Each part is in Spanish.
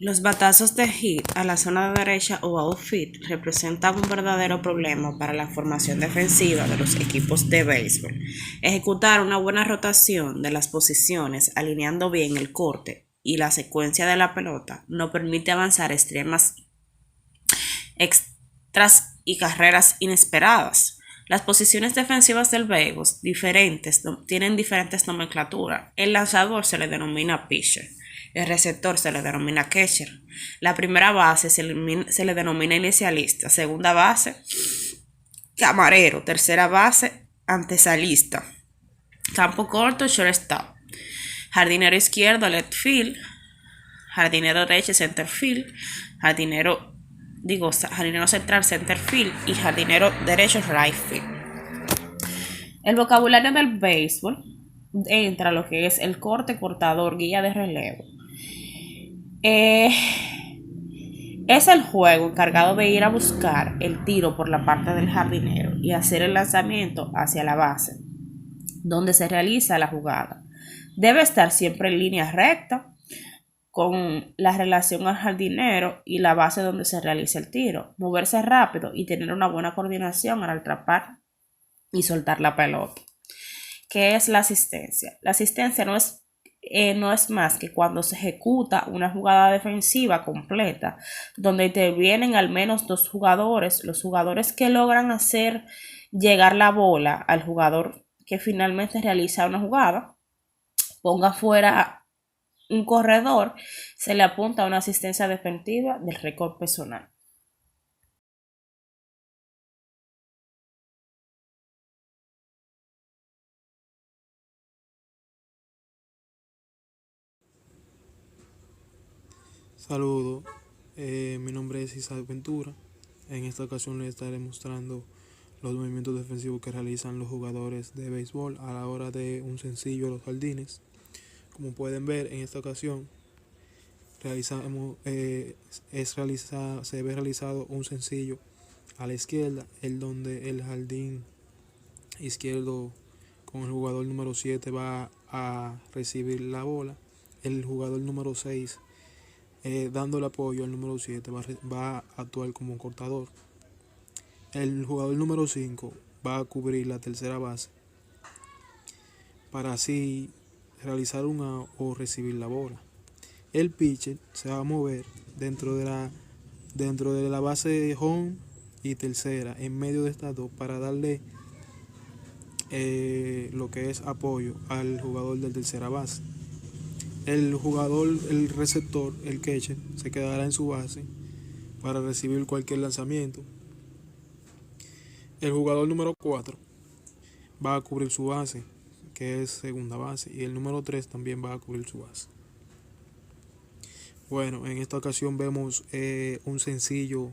Los batazos de hit a la zona derecha o outfield representan un verdadero problema para la formación defensiva de los equipos de béisbol. Ejecutar una buena rotación de las posiciones, alineando bien el corte y la secuencia de la pelota, no permite avanzar extremas extras y carreras inesperadas. Las posiciones defensivas del béisbol tienen diferentes nomenclaturas. El lanzador se le denomina pitcher. El receptor se le denomina catcher. La primera base se le denomina inicialista. Segunda base, camarero. Tercera base, antesalista. Campo corto, shortstop. Jardinero izquierdo, left field. Jardinero derecho, center field. Jardinero central, center field. Y jardinero derecho, right field. El vocabulario del béisbol entra lo que es el corte, cortador, guía de relevo. Eh, es el juego encargado de ir a buscar el tiro por la parte del jardinero y hacer el lanzamiento hacia la base, donde se realiza la jugada. Debe estar siempre en línea recta con la relación al jardinero y la base donde se realiza el tiro. Moverse rápido y tener una buena coordinación al atrapar y soltar la pelota. ¿Qué es la asistencia? La asistencia no es más que cuando se ejecuta una jugada defensiva completa, donde intervienen al menos dos jugadores, los jugadores que logran hacer llegar la bola al jugador que finalmente realiza una jugada, ponga fuera un corredor, se le apunta a una asistencia defensiva del récord personal. Saludos, mi nombre es Isaac Ventura. En esta ocasión les estaré mostrando los movimientos defensivos que realizan los jugadores de béisbol a la hora de un sencillo a los jardines. Como pueden ver, en esta ocasión se ve realizado un sencillo a la izquierda, el donde el jardín izquierdo con el jugador número 7 va a recibir la bola. El jugador número 6 dando el apoyo al número 7 va a actuar como cortador. El jugador número 5 va a cubrir la tercera base para así realizar un out o recibir la bola. El pitcher se va a mover dentro de la base home y tercera en medio de estas dos para darle lo que es apoyo al jugador de tercera base. El receptor, el catcher, se quedará en su base para recibir cualquier lanzamiento. El jugador número 4 va a cubrir su base, que es segunda base, y el número 3 también va a cubrir su base. Bueno, en esta ocasión vemos un sencillo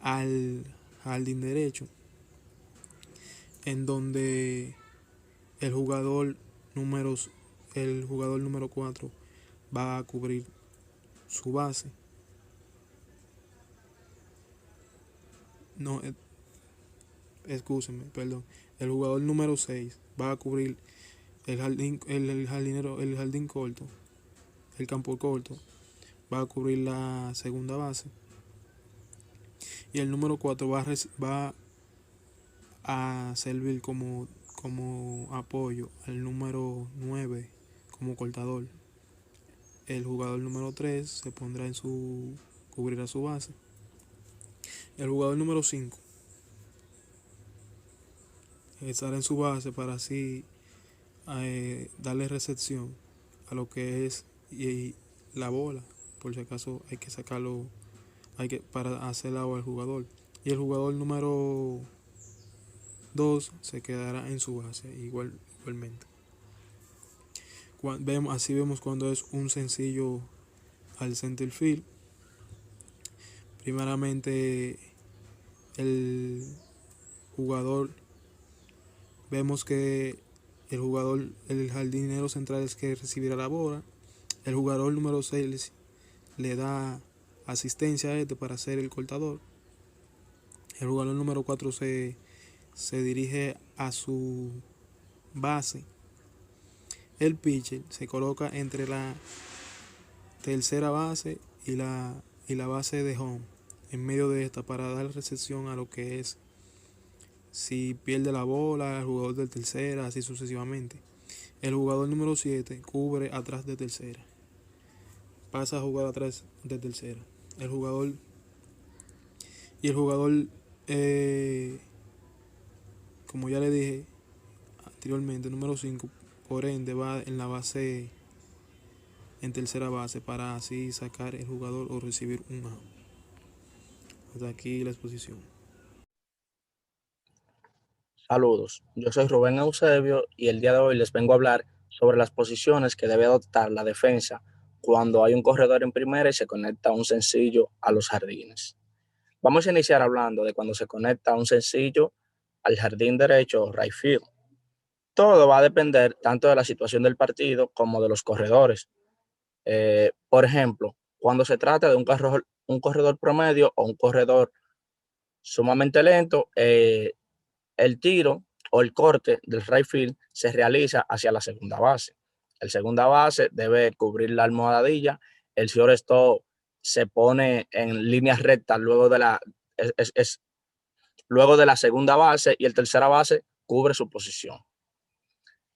al jardín derecho, en donde el jugador número, el jugador número 4 va a cubrir su base. No, excúsenme, perdón. El jugador número 6 va a cubrir el jardín corto, el campo corto, va a cubrir la segunda base. Y el número 4 va a servir como apoyo al número 9 como cortador. El jugador número 3 se pondrá cubrirá su base. El jugador número 5 estará en su base para así darle recepción a lo que es la bola, por si acaso hay que sacarlo para hacer agua al jugador. Y el jugador número 2 se quedará en su base igualmente. Así vemos cuando es un sencillo al center field. Primeramente el jugador, vemos que el jardinero central es que recibirá la bola. El jugador número 6 le da asistencia a este para ser el cortador. El jugador número 4 se dirige a su base. El pitcher se coloca entre la tercera base y la base de home en medio de esta para dar recepción a lo que es si pierde la bola, el jugador de tercera, así sucesivamente. El jugador número 7 cubre atrás de tercera, pasa a jugar atrás de tercera. El jugador y el jugador, eh, como ya le dije anteriormente, número 5 por ende va en la base, en tercera base, para así sacar el jugador o recibir un out. Hasta aquí la exposición. Saludos, yo soy Rubén Eusebio y el día de hoy les vengo a hablar sobre las posiciones que debe adoptar la defensa cuando hay un corredor en primera y se conecta un sencillo a los jardines. Vamos a iniciar hablando de cuando se conecta un sencillo al jardín derecho o right field. Todo va a depender tanto de la situación del partido como de los corredores. Por ejemplo, cuando se trata de un corredor promedio o un corredor sumamente lento, el tiro o el corte del right field se realiza hacia la segunda base. El segunda base debe cubrir la almohadilla. El shortstop se pone en líneas rectas luego de la segunda base y el tercera base cubre su posición.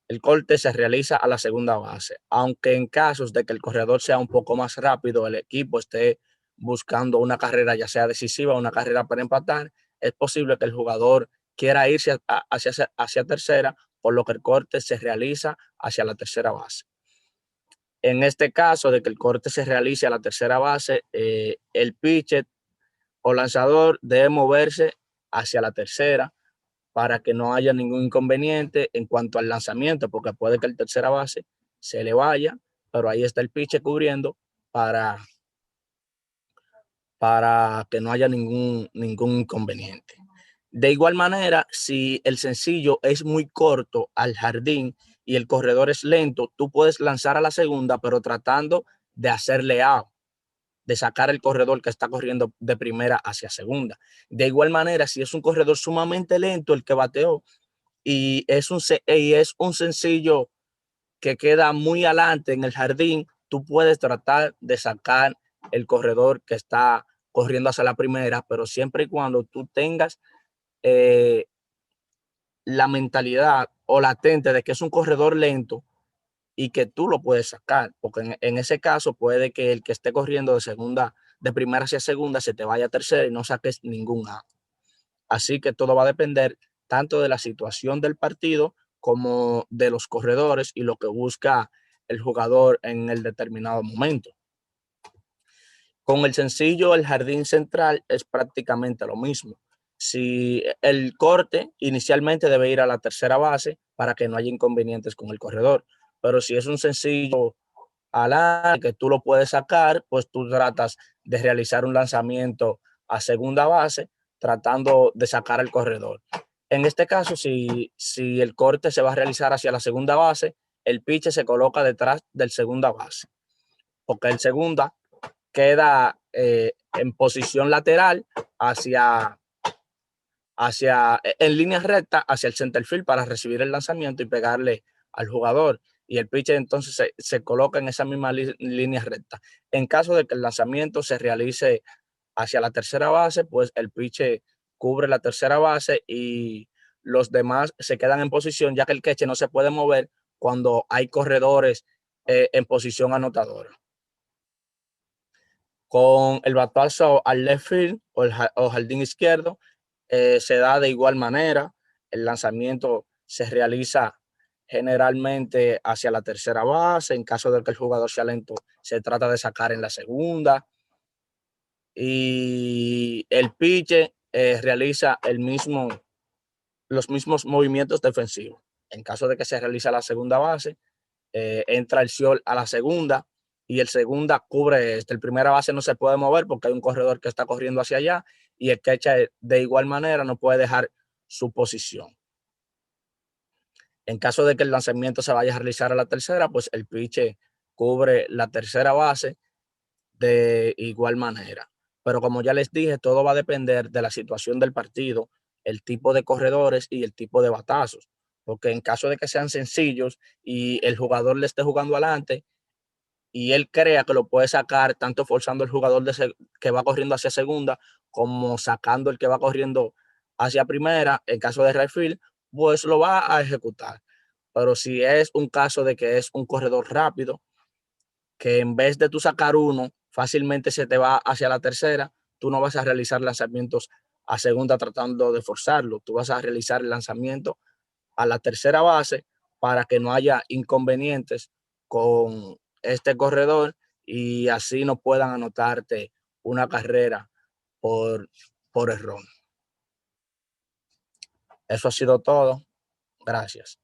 El corte se realiza a la segunda base, aunque en casos de que el corredor sea un poco más rápido, el equipo esté buscando una carrera ya sea decisiva o una carrera para empatar, es posible que el jugador quiera irse hacia tercera, por lo que el corte se realiza hacia la tercera base. En este caso de que el corte se realice a la tercera base, el pitcher o lanzador debe moverse hacia la tercera para que no haya ningún inconveniente en cuanto al lanzamiento, porque puede que el tercera base se le vaya, pero ahí está el pitcher cubriendo para, para que no haya ningún inconveniente. De igual manera, si el sencillo es muy corto al jardín y el corredor es lento, tú puedes lanzar a la segunda, pero tratando de hacerle out, de sacar el corredor que está corriendo de primera hacia segunda. De igual manera, si es un corredor sumamente lento el que bateó y es un sencillo que queda muy adelante en el jardín, tú puedes tratar de sacar el corredor que está corriendo hacia la primera, pero siempre y cuando tú tengas eh, la mentalidad o latente de que es un corredor lento y que tú lo puedes sacar, porque en ese caso puede que el que esté corriendo de primera hacia segunda, se te vaya a tercera y no saques ningún out. Así que todo va a depender tanto de la situación del partido como de los corredores y lo que busca el jugador en el determinado momento. Con el sencillo, el jardín central es prácticamente lo mismo. Si el corte inicialmente debe ir a la tercera base para que no haya inconvenientes con el corredor, pero si es un sencillo al que tú lo puedes sacar, pues tú tratas de realizar un lanzamiento a segunda base tratando de sacar al corredor. En este caso, si el corte se va a realizar hacia la segunda base, el pitcher se coloca detrás del segunda base, porque el segunda queda en posición lateral en línea recta hacia el center field para recibir el lanzamiento y pegarle al jugador. Y el pitcher entonces se coloca en esa misma línea recta. En caso de que el lanzamiento se realice hacia la tercera base, pues el pitcher cubre la tercera base y los demás se quedan en posición, ya que el catcher no se puede mover cuando hay corredores en posición anotadora. Con el batazo al left field o jardín izquierdo, se da de igual manera. El lanzamiento se realiza generalmente hacia la tercera base. En caso de que el jugador sea lento, se trata de sacar en la segunda. Y el pitcher realiza los mismos movimientos defensivos. En caso de que se realice la segunda base, entra el short a la segunda y el segunda cubre este. El primera base no se puede mover porque hay un corredor que está corriendo hacia allá y el catcher de igual manera no puede dejar su posición. En caso de que el lanzamiento se vaya a realizar a la tercera, pues el pitcher cubre la tercera base de igual manera. Pero como ya les dije, todo va a depender de la situación del partido, el tipo de corredores y el tipo de batazos. Porque en caso de que sean sencillos y el jugador le esté jugando adelante y él crea que lo puede sacar tanto forzando el jugador que va corriendo hacia segunda como sacando el que va corriendo hacia primera, en caso de right field, pues lo va a ejecutar. Pero si es un caso de que es un corredor rápido, que en vez de tú sacar uno, fácilmente se te va hacia la tercera, tú no vas a realizar lanzamientos a segunda tratando de forzarlo, tú vas a realizar el lanzamiento a la tercera base para que no haya inconvenientes con este corredor y así no puedan anotarte una carrera por, por error. Eso ha sido todo. Gracias.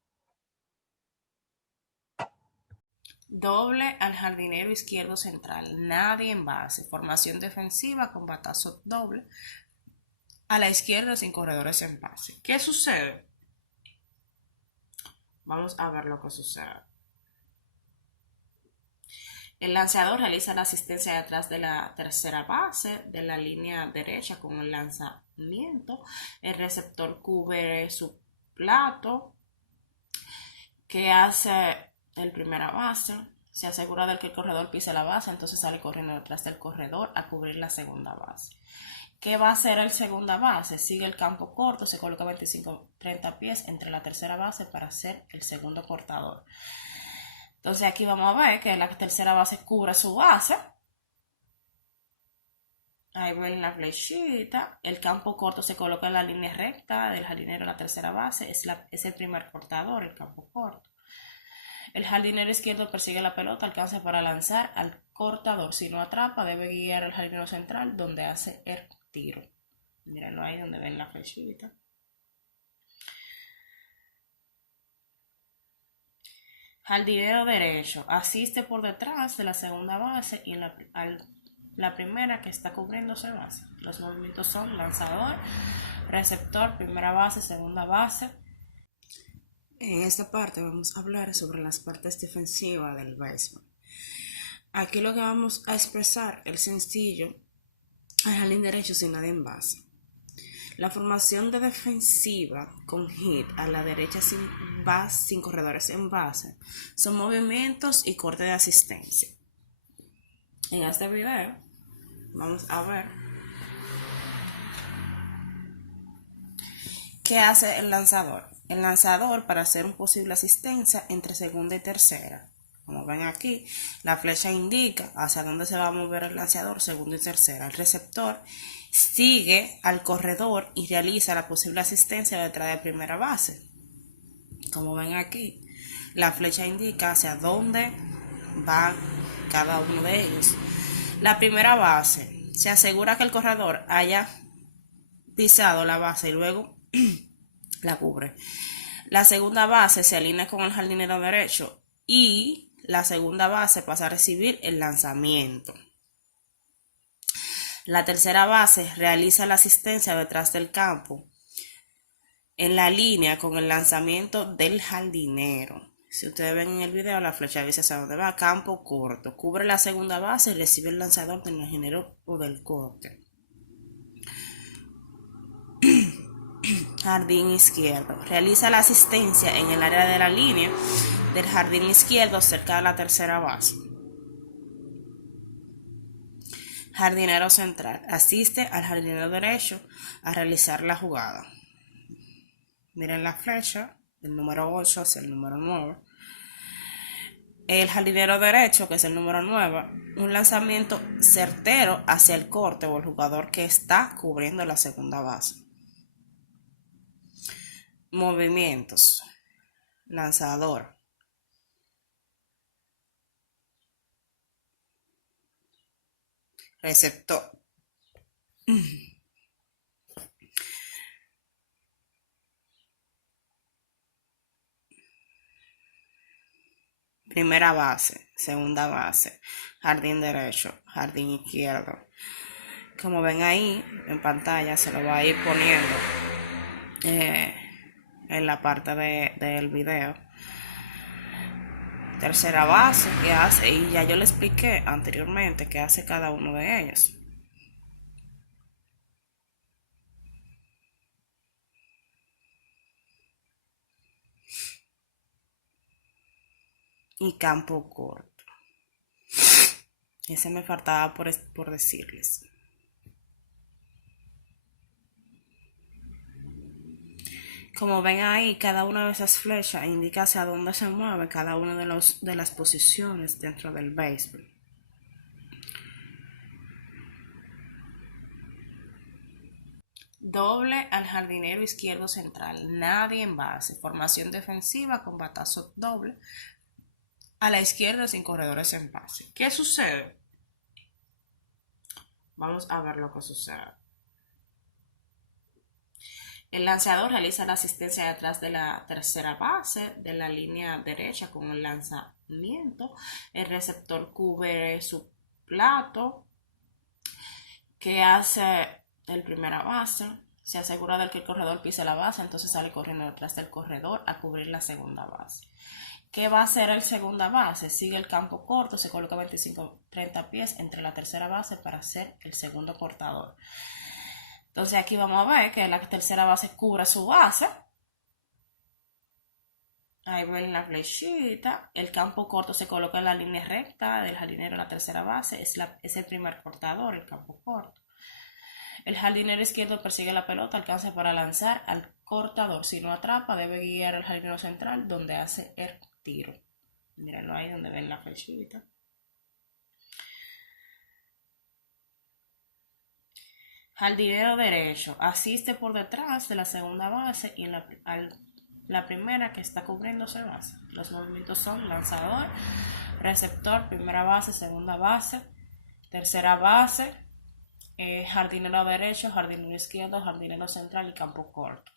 Doble al jardinero izquierdo central, nadie en base, formación defensiva con batazo doble a la izquierda sin corredores en base. ¿Qué sucede? Vamos a ver lo que sucede. El lanzador realiza la asistencia detrás de la tercera base de la línea derecha con el lanzamiento. El receptor cubre su plato. ¿Qué hace el primera base? Se asegura de que el corredor pise la base, entonces sale corriendo detrás del corredor a cubrir la segunda base. ¿Qué va a hacer el segunda base? Sigue el campo corto, se coloca 25-30 pies entre la tercera base para hacer el segundo cortador. Entonces aquí vamos a ver que la tercera base cubre su base. Ahí ven la flechita. El campo corto se coloca en la línea recta del jardinero en la tercera base. Es el primer cortador, el campo corto. El jardinero izquierdo persigue la pelota, alcanza para lanzar al cortador. Si no atrapa, debe guiar al jardinero central donde hace el tiro. Mírenlo ahí donde ven la flechita. Jardinero derecho asiste por detrás de la segunda base y la primera que está cubriéndose base. Los movimientos son lanzador, receptor, primera base, segunda base. En esta parte vamos a hablar sobre las partes defensivas del béisbol. Aquí lo que vamos a expresar el sencillo al jardín derecho sin nadie en base. La formación de defensiva con hit a la derecha sin corredores en base son movimientos y corte de asistencia. En este video vamos a ver qué hace el lanzador. El lanzador, para hacer una posible asistencia entre segunda y tercera. Como ven aquí, la flecha indica hacia dónde se va a mover el lanzador, segunda y tercera. El receptor sigue al corredor y realiza la posible asistencia detrás de primera base. Como ven aquí, la flecha indica hacia dónde va cada uno de ellos. La primera base se asegura que el corredor haya pisado la base y luego la cubre. La segunda base se alinea con el jardinero derecho y la segunda base pasa a recibir el lanzamiento. La tercera base realiza la asistencia detrás del campo en la línea con el lanzamiento del jardinero. Si ustedes ven en el video, la flecha dice hacia dónde va, campo corto. Cubre la segunda base y recibe el lanzador del jardinero o del corte. Jardín izquierdo. Realiza la asistencia en el área de la línea del jardín izquierdo cerca de la tercera base. Jardinero central. Asiste al jardinero derecho a realizar la jugada. Miren la flecha del número 8 hacia el número 9. El jardinero derecho, que es el número 9, un lanzamiento certero hacia el corte o el jugador que está cubriendo la segunda base. Movimientos. Lanzador. Receptor. Primera base, segunda base, jardín derecho, jardín izquierdo. Como ven ahí en pantalla, se lo va a ir poniendo en la parte del video. Tercera base, que hace, y ya yo le expliqué anteriormente qué hace cada uno de ellos. Y campo corto. Ese me faltaba por decirles. Como ven ahí, cada una de esas flechas indica hacia dónde se mueve cada una de las posiciones dentro del béisbol. Doble al jardinero izquierdo central, nadie en base, formación defensiva con batazo doble a la izquierda sin corredores en base. ¿Qué sucede? Vamos a ver lo que sucede. El lanzador realiza la asistencia detrás de la tercera base de la línea derecha con el lanzamiento. El receptor cubre su plato. ¿Qué hace el primera base? Se asegura de que el corredor pise la base, entonces sale corriendo detrás del corredor a cubrir la segunda base. ¿Qué va a hacer el segunda base? Sigue el campo corto, se coloca 25-30 pies entre la tercera base para hacer el segundo cortador. Entonces aquí vamos a ver que la tercera base cubre su base. Ahí ven la flechita. El campo corto se coloca en la línea recta del jardinero en la tercera base. Es el primer cortador, el campo corto. El jardinero izquierdo persigue la pelota, alcanza para lanzar al cortador. Si no atrapa, debe guiar al jardinero central donde hace el tiro. Mírenlo ahí donde ven la flechita. Jardinero derecho asiste por detrás de la segunda base y la primera que está cubriéndose base. Los movimientos son lanzador, receptor, primera base, segunda base, tercera base, jardinero derecho, jardinero izquierdo, jardinero central y campo corto.